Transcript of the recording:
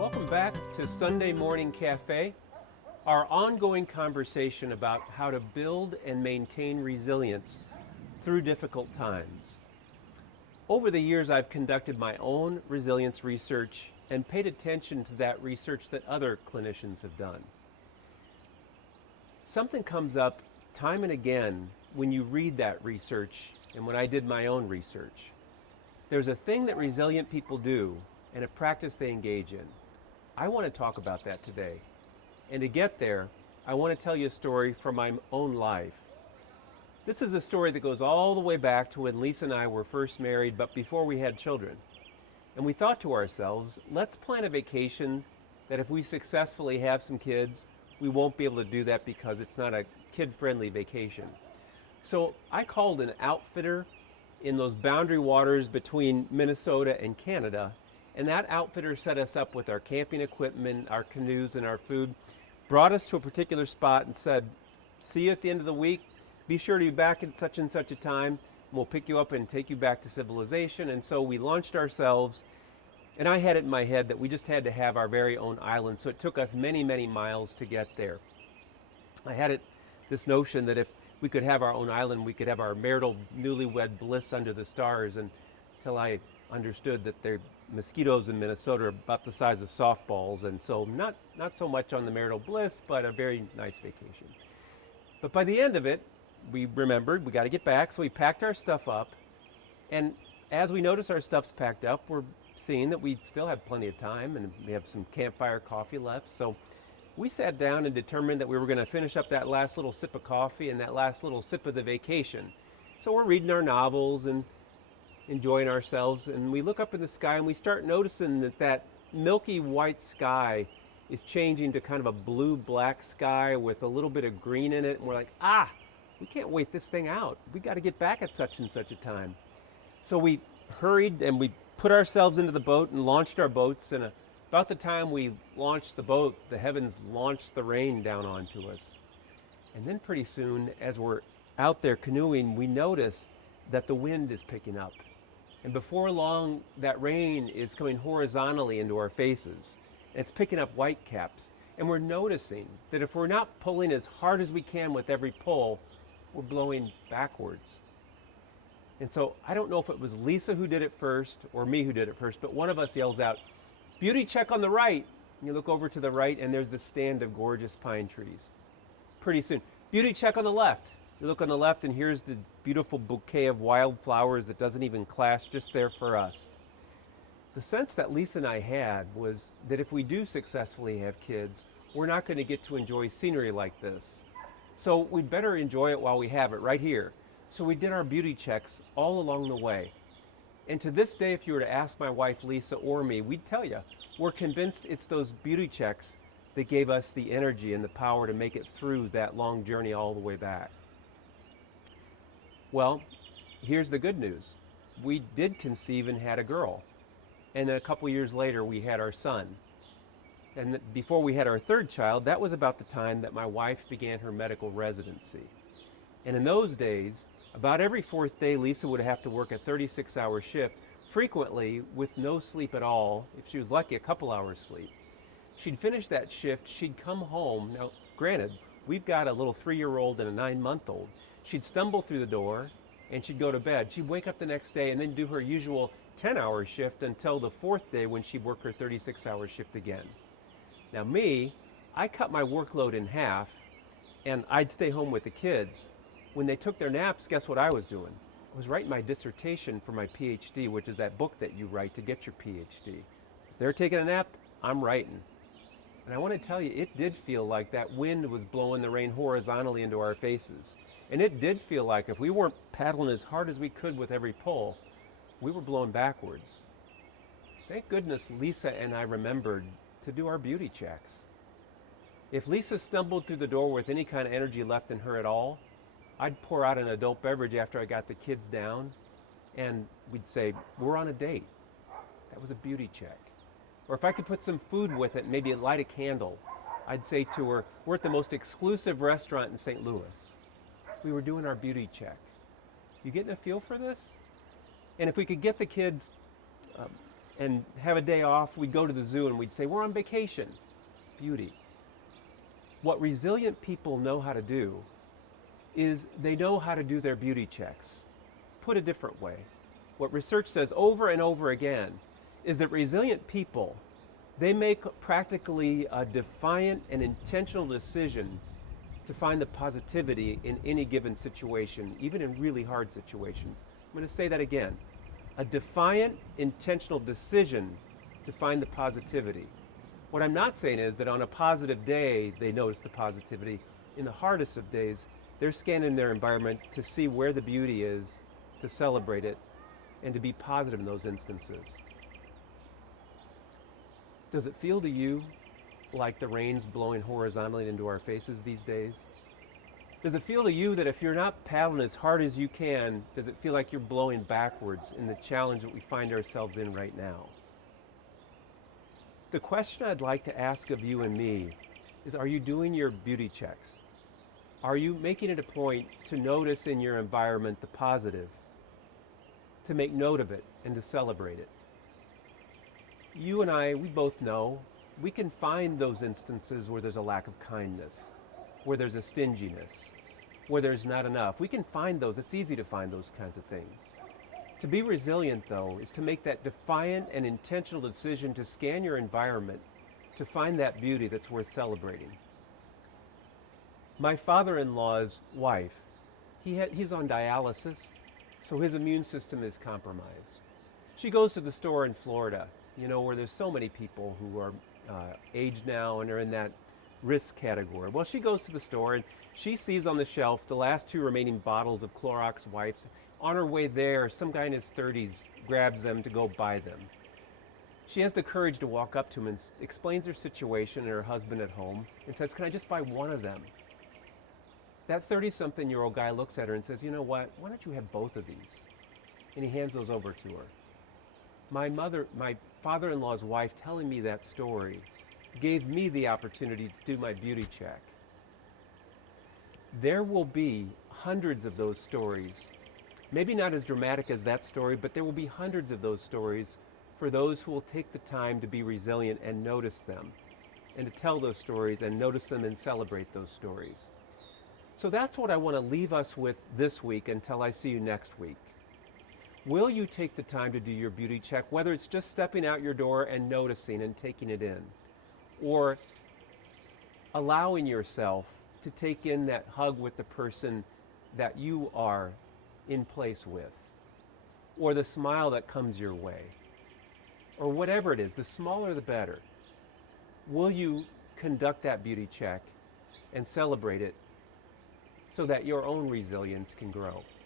Welcome back to Sunday Morning Cafe, our ongoing conversation about how to build and maintain resilience through difficult times. Over the years, I've conducted my own resilience research and paid attention to that research that other clinicians have done. Something comes up time and again when you read that research and when I did my own research. There's a thing that resilient people do and a practice they engage in. I want to talk about that today. And to get there, I want to tell you a story from my own life. This is a story that goes all the way back to when Lisa and I were first married, but before we had children. And we thought to ourselves, let's plan a vacation that if we successfully have some kids, we won't be able to do that because it's not a kid-friendly vacation. So I called an outfitter in those boundary waters between Minnesota and Canada, and that outfitter set us up with our camping equipment, our canoes, and our food, brought us to a particular spot and said, see you at the end of the week. Be sure to be back at such and such a time. And we'll pick you up and take you back to civilization. And so we launched ourselves, and I had it in my head that we just had to have our very own island. So it took us many, many miles to get there. I had this notion that if we could have our own island, we could have our marital newlywed bliss under the stars, until I understood that the mosquitoes in Minnesota are about the size of softballs, and so not so much on the marital bliss, but a very nice vacation. But by the end of it, we remembered we got to get back, so we packed our stuff up, and as we notice our stuff's packed up, we're seeing that we still have plenty of time, and we have some campfire coffee left, so we sat down and determined that we were going to finish up that last little sip of coffee and that last little sip of the vacation. So we're reading our novels and enjoying ourselves, and we look up in the sky and we start noticing that milky white sky is changing to kind of a blue-black sky with a little bit of green in it, and we're like, we can't wait this thing out. We got to get back at such and such a time. So we hurried and we put ourselves into the boat and launched our boats, and about the time we launched the boat, the heavens launched the rain down onto us. And then pretty soon, as we're out there canoeing, we notice that the wind is picking up. And before long, that rain is coming horizontally into our faces. And it's picking up whitecaps. And we're noticing that if we're not pulling as hard as we can with every pull, we're blowing backwards. And so I don't know if it was Lisa who did it first or me who did it first, but one of us yells out, "Beauty check on the right." And you look over to the right and there's the stand of gorgeous pine trees. Pretty soon, "Beauty check on the left." You look on the left and here's the beautiful bouquet of wildflowers that doesn't even clash, just there for us. The sense that Lisa and I had was that if we do successfully have kids, we're not going to get to enjoy scenery like this. So we'd better enjoy it while we have it right here. So we did our beauty checks all along the way. And to this day, if you were to ask my wife Lisa or me, we'd tell you, we're convinced it's those beauty checks that gave us the energy and the power to make it through that long journey all the way back. Well, here's the good news. We did conceive and had a girl. And then a couple years later, we had our son. And before we had our third child, that was about the time that my wife began her medical residency. And in those days, about every fourth day, Lisa would have to work a 36-hour shift, frequently with no sleep at all. If she was lucky, a couple hours sleep. She'd finish that shift, she'd come home. Now, granted, we've got a little 3-year-old and a 9-month-old. She'd stumble through the door and she'd go to bed. She'd wake up the next day and then do her usual 10-hour shift until the fourth day when she'd work her 36-hour shift again. Now me, I cut my workload in half and I'd stay home with the kids. When they took their naps, guess what I was doing? I was writing my dissertation for my PhD, which is that book that you write to get your PhD. If they're taking a nap, I'm writing. And I want to tell you, it did feel like that wind was blowing the rain horizontally into our faces. And it did feel like if we weren't paddling as hard as we could with every pull, we were blowing backwards. Thank goodness Lisa and I remembered to do our beauty checks. If Lisa stumbled through the door with any kind of energy left in her at all, I'd pour out an adult beverage after I got the kids down, and we'd say, we're on a date. That was a beauty check. Or if I could put some food with it, maybe light a candle, I'd say to her, we're at the most exclusive restaurant in St. Louis. We were doing our beauty check. You getting a feel for this? And if we could get the kids and have a day off, we'd go to the zoo and we'd say, we're on vacation. Beauty. What resilient people know how to do is they know how to do their beauty checks. Put a different way, what research says over and over again is that resilient people, they make practically a defiant and intentional decision to find the positivity in any given situation, even in really hard situations. I'm going to say that again. A defiant, intentional decision to find the positivity. What I'm not saying is that on a positive day, they notice the positivity. In the hardest of days, they're scanning their environment to see where the beauty is, to celebrate it, and to be positive in those instances. Does it feel to you like the rain's blowing horizontally into our faces these days? Does it feel to you that if you're not paddling as hard as you can, does it feel like you're blowing backwards in the challenge that we find ourselves in right now? The question I'd like to ask of you and me is, are you doing your beauty checks? Are you making it a point to notice in your environment the positive, to make note of it and to celebrate it? You and I, we both know we can find those instances where there's a lack of kindness, where there's a stinginess, where there's not enough. We can find those. It's easy to find those kinds of things. To be resilient, though, is to make that defiant and intentional decision to scan your environment to find that beauty that's worth celebrating. My father-in-law's wife, he's on dialysis, so his immune system is compromised. She goes to the store in Florida, where there's so many people who are aged now and are in that risk category. Well, she goes to the store and she sees on the shelf the last 2 remaining bottles of Clorox wipes. On her way there, some guy in his 30s grabs them to go buy them. She has the courage to walk up to him and explains her situation and her husband at home and says, "Can I just buy one of them?" That 30-something-year-old guy looks at her and says, "You know what? Why don't you have both of these?" And he hands those over to her. My father-in-law's wife telling me that story gave me the opportunity to do my beauty check. There will be hundreds of those stories. Maybe not as dramatic as that story, but there will be hundreds of those stories for those who will take the time to be resilient and notice them, and to tell those stories and notice them and celebrate those stories. So that's what I want to leave us with this week until I see you next week. Will you take the time to do your beauty check, whether it's just stepping out your door and noticing and taking it in, or allowing yourself to take in that hug with the person that you are in place with, or the smile that comes your way, or whatever it is, the smaller the better. Will you conduct that beauty check and celebrate it so that your own resilience can grow?